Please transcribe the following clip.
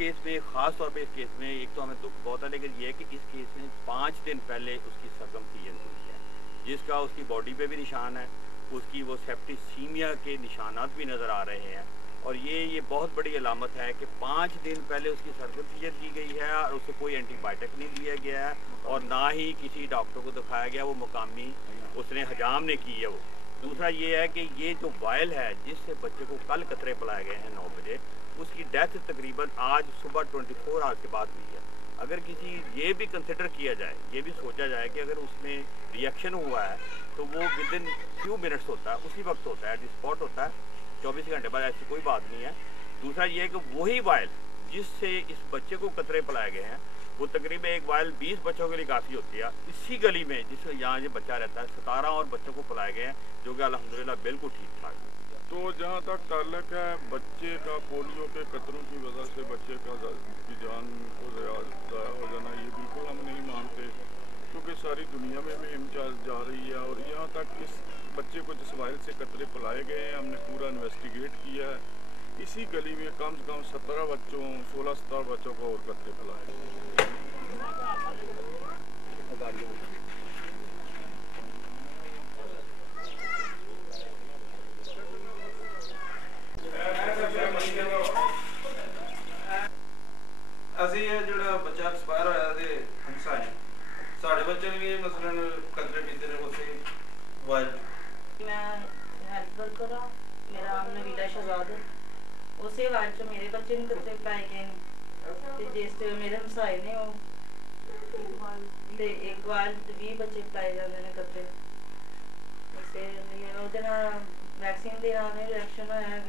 Case में खास तौर पे इस केस में एक तो हमें दुख बहुत है, लेकिन ये है कि इस केस में 5 दिन पहले उसकी सर्कमसिजन हुई है, जिसका उसकी बॉडी पे भी निशान है, उसकी वो सेप्टिसीमिया के निशानात भी नज़र आ रहे हैं। और ये बहुत बड़ी अलामत है कि 5 दिन पहले उसकी सर्कमसिजन की गई है और उसे कोई एंटीबायोटिक नहीं दिया गया है और ना ही किसी डॉक्टर को दिखाया गया, वो मुकामी उसने हजाम ने की है वो। दूसरा ये है कि ये जो वायल है जिससे बच्चे को कल कतरे पिलाए गए हैं 9 बजे, उसकी डेथ तकरीबन आज सुबह 24 आवर्स के बाद हुई है। अगर किसी ये भी कंसिडर किया जाए, ये भी सोचा जाए कि अगर उसमें रिएक्शन हुआ है तो वो विद इन फ्यू मिनट्स होता है, उसी वक्त होता है, एट स्पॉट होता है, 24 घंटे बाद ऐसी कोई बात नहीं है। दूसरा ये है कि वही वायल जिससे इस बच्चे को कतरे पिलाए गए हैं, वो तकरीबन एक वायल 20 बच्चों के लिए काफ़ी होती है। इसी गली में जिस यहाँ ये बच्चा रहता है 17 और बच्चों को पिलाए गए हैं, जो कि अल्हम्दुलिल्लाह बिल्कुल ठीक ठाक है। तो जहाँ तक ताल्लुक है बच्चे का पोलियो के कतरों की वजह से बच्चे की जान को ज़ाया हो जाना, ये बिल्कुल हम नहीं मानते, क्योंकि सारी दुनिया में मुहिम जा रही है। और यहाँ तक इस बच्चे को जिस वायल से कतरे पिलाए गए हैं, हमने पूरा इन्वेस्टिगेट किया है। इसी गली में कम से कम 17 बच्चों 16-17 बच्चों को और कतरे पिलाए। ਅਸੀਂ ਇਹ ਜਿਹੜਾ ਬੱਚਾ ਐਕਸਪਾਇਰ ਹੋਇਆ ਤੇ ਹਮਸਾਏ ਸਾਡੇ ਬੱਚੇ ਨੇ ਵੀ ਮਸਲਨ ਕਤਰੇ ਪੀਤੇ ਨੇ ਉਸੇ ਵਾਇਲ। मैं हेल्थ वर्कर हाँ, मेरा नाम नवीला शहजाद है। उस वार्ड च मेरे बच्चे ने कतरे पाए गए ते जिस मेरे हमसाए ने ते एक वार 20 बच्चे पाए जाते हैं कतरे। उसे वैक्सीन दे रिएक्शन होया है।